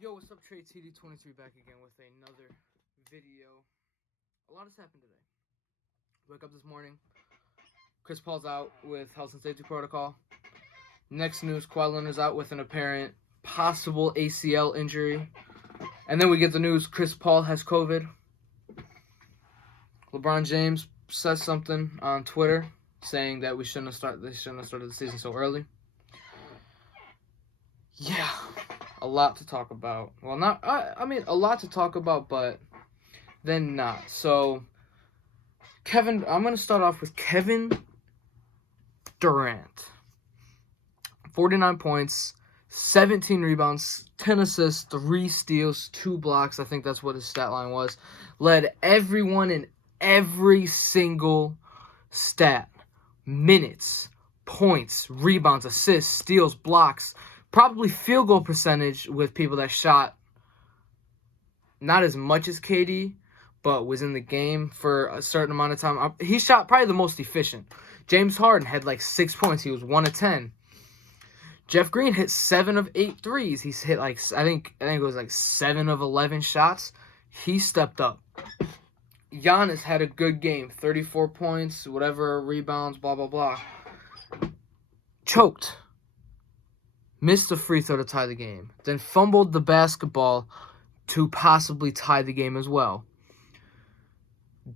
Yo, what's up, Trey TD23 back again with another video. A lot has happened today. Wake up this morning. Chris Paul's out with health and safety protocol. Next news, Kawhi Leonard's out with an apparent possible ACL injury. And then we get the news Chris Paul has COVID. LeBron James says something on Twitter saying that they shouldn't have started the season so early. Yeah. A lot to talk about. Well, a lot to talk about, but then not. So, I'm going to start off with Kevin Durant. 49 points, 17 rebounds, 10 assists, 3 steals, 2 blocks. I think that's what his stat line was. Led everyone in every single stat. Minutes, points, rebounds, assists, steals, blocks. Probably field goal percentage with people that shot not as much as KD, but was in the game for a certain amount of time. He shot probably the most efficient. James Harden had like 6 points. He was 1 of 10. Jeff Green hit 7 of 8 threes. He's hit like I think it was like 7 of 11 shots. He stepped up. Giannis had a good game. 34 points, whatever, rebounds, blah, blah, blah. Choked. Missed a free throw to tie the game. Then fumbled the basketball to possibly tie the game as well.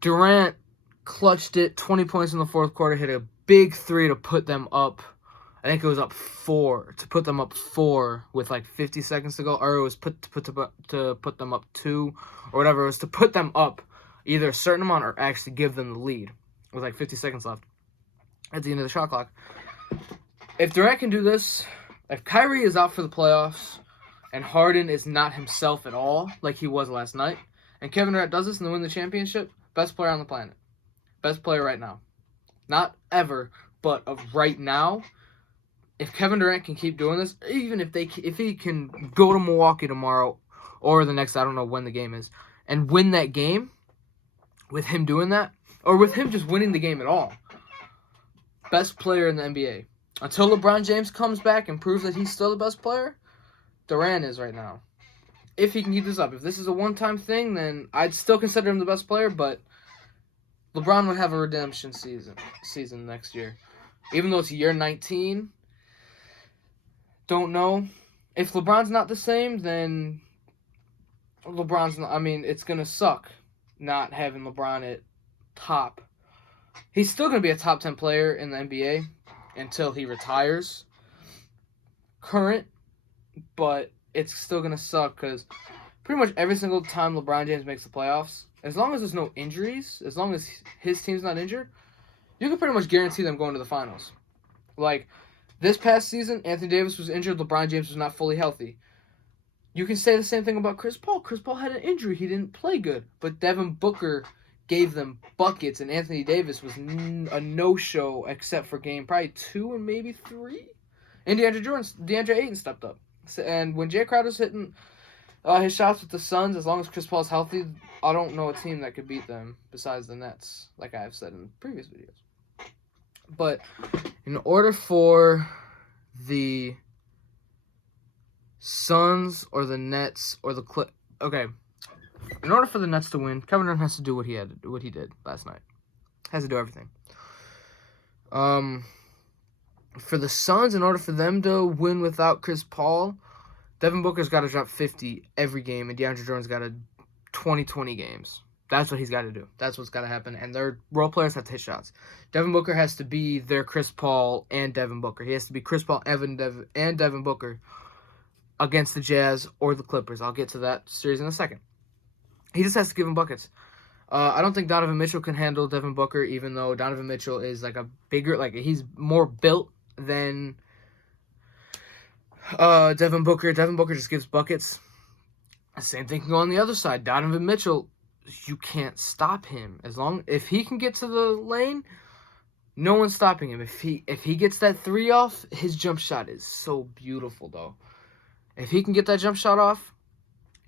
Durant clutched it. 20 points in the fourth quarter. Hit a big 3 to put them up. I think it was up 4. To put them up 4 with like 50 seconds to go. Or it was to put them up 2. Or whatever. It was to put them up either a certain amount or actually give them the lead. With like 50 seconds left at the end of the shot clock. If Durant can do this... If Kyrie is out for the playoffs and Harden is not himself at all like he was last night, and Kevin Durant does this and they win the championship, best player on the planet. Best player right now. Not ever, but of right now. If Kevin Durant can keep doing this, even if he can go to Milwaukee tomorrow or the next, I don't know when the game is, and win that game with him doing that, or with him just winning the game at all, best player in the NBA. Until LeBron James comes back and proves that he's still the best player, Durant is right now. If he can keep this up. If this is a one-time thing, then I'd still consider him the best player, but LeBron would have a redemption season next year. Even though it's year 19, don't know. If LeBron's not the same, then it's going to suck not having LeBron at top. He's still going to be a top 10 player in the NBA. Until he retires, but it's still going to suck because pretty much every single time LeBron James makes the playoffs, as long as there's no injuries, as long as his team's not injured, you can pretty much guarantee them going to the finals. Like, this past season, Anthony Davis was injured, LeBron James was not fully healthy. You can say the same thing about Chris Paul. Chris Paul had an injury. He didn't play good, but Devin Booker gave them buckets, and Anthony Davis was a no-show except for game probably 2 and maybe 3. And DeAndre Ayton stepped up. And when Jay Crowder's hitting his shots with the Suns, as long as Chris Paul's healthy, I don't know a team that could beat them besides the Nets, like I've said in previous videos. But in order for the Suns or the Nets or the in order for the Nets to win, Kevin Durant has to do what he did last night. Has to do everything. For the Suns, in order for them to win without Chris Paul, Devin Booker's got to drop 50 every game, and DeAndre Jordan's got to 20 games. That's what he's got to do. That's what's got to happen, and their role players have to hit shots. Devin Booker has to be their Chris Paul and Devin Booker. He has to be Chris Paul, and Devin Booker against the Jazz or the Clippers. I'll get to that series in a second. He just has to give him buckets. I don't think Donovan Mitchell can handle Devin Booker, even though Donovan Mitchell is like he's more built than Devin Booker. Devin Booker just gives buckets. Same thing can go on the other side. Donovan Mitchell, you can't stop him. If he can get to the lane, no one's stopping him. If he gets that 3 off, his jump shot is so beautiful though. If he can get that jump shot off,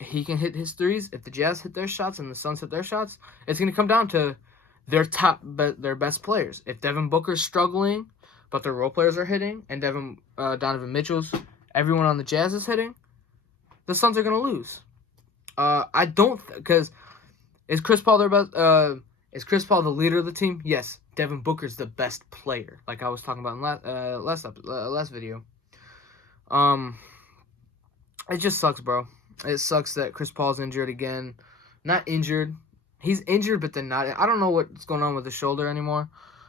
he can hit his threes. If the Jazz hit their shots and the Suns hit their shots, it's going to come down to their best players. If Devin Booker's struggling, but their role players are hitting, and Donovan Mitchell's, everyone on the Jazz is hitting, the Suns are gonna lose. I don't because is Chris Paul their best? Is Chris Paul the leader of the team? Yes. Devin Booker's the best player, like I was talking about in last video. It just sucks, bro. It sucks that Chris Paul's injured again. Not injured. He's injured, but then not. I don't know what's going on with his shoulder anymore.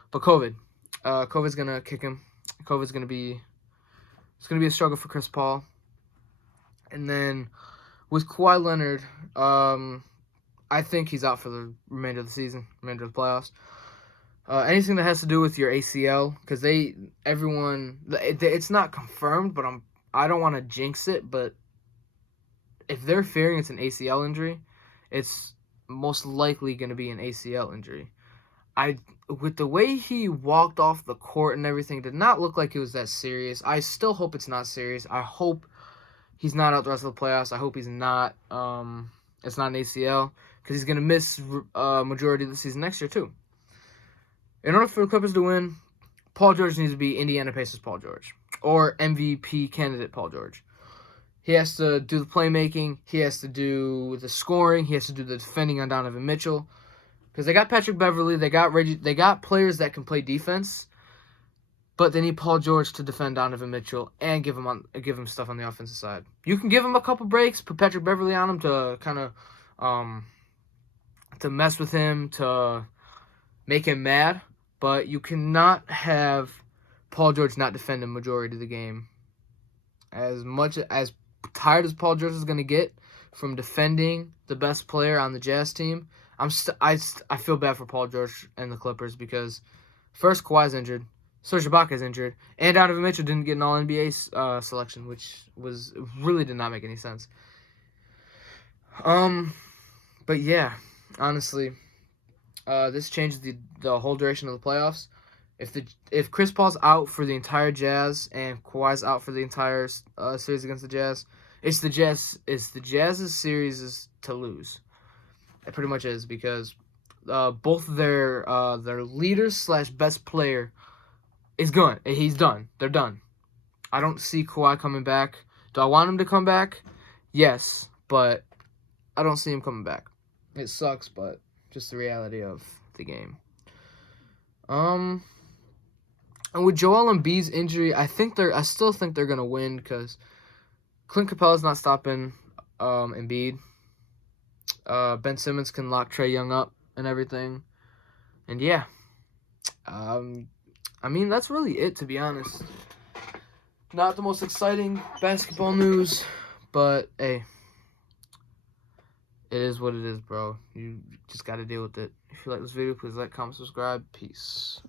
But COVID. COVID's gonna kick him. COVID's gonna be. It's gonna be a struggle for Chris Paul. And then with Kawhi Leonard, I think he's out for the remainder of the season, remainder of the playoffs. Anything that has to do with your ACL, because it's not confirmed, but I don't want to jinx it, but if they're fearing it's an ACL injury, it's most likely going to be an ACL injury. With the way he walked off the court and everything, did not look like it was that serious. I still hope it's not serious. I hope he's not out the rest of the playoffs. I hope he's not. It's not an ACL, because he's going to miss majority of the season next year too. In order for the Clippers to win, Paul George needs to be Indiana Pacers Paul George, or MVP candidate Paul George. He has to do the playmaking. He has to do the scoring. He has to do the defending on Donovan Mitchell. Because they got Patrick Beverley. They got players that can play defense, but they need Paul George to defend Donovan Mitchell and give him stuff on the offensive side. You can give him a couple breaks, put Patrick Beverley on him to kind of to mess with him, to make him mad. But you cannot have Paul George not defend the majority of the game. As tired as Paul George is going to get from defending the best player on the Jazz team, I feel bad for Paul George and the Clippers, because first Kawhi's injured, Serge Ibaka's injured, and Donovan Mitchell didn't get an All-NBA selection, which really did not make any sense. But yeah, honestly, this changes the whole direction of the playoffs. If Chris Paul's out for the entire Jazz and Kawhi's out for the entire series against the Jazz, it's the Jazz's series to lose. It pretty much is, because both their leaders / best player is gone. He's done. They're done. I don't see Kawhi coming back. Do I want him to come back? Yes, but I don't see him coming back. It sucks, but just the reality of the game. And with Joel Embiid's injury, I still think they're gonna win, because Clint Capella's not stopping Embiid. Ben Simmons can lock Trae Young up and everything. And yeah, I mean, that's really it, to be honest. Not the most exciting basketball news, but hey, it is what it is, bro. You just got to deal with it. If you like this video, please like, comment, subscribe. Peace.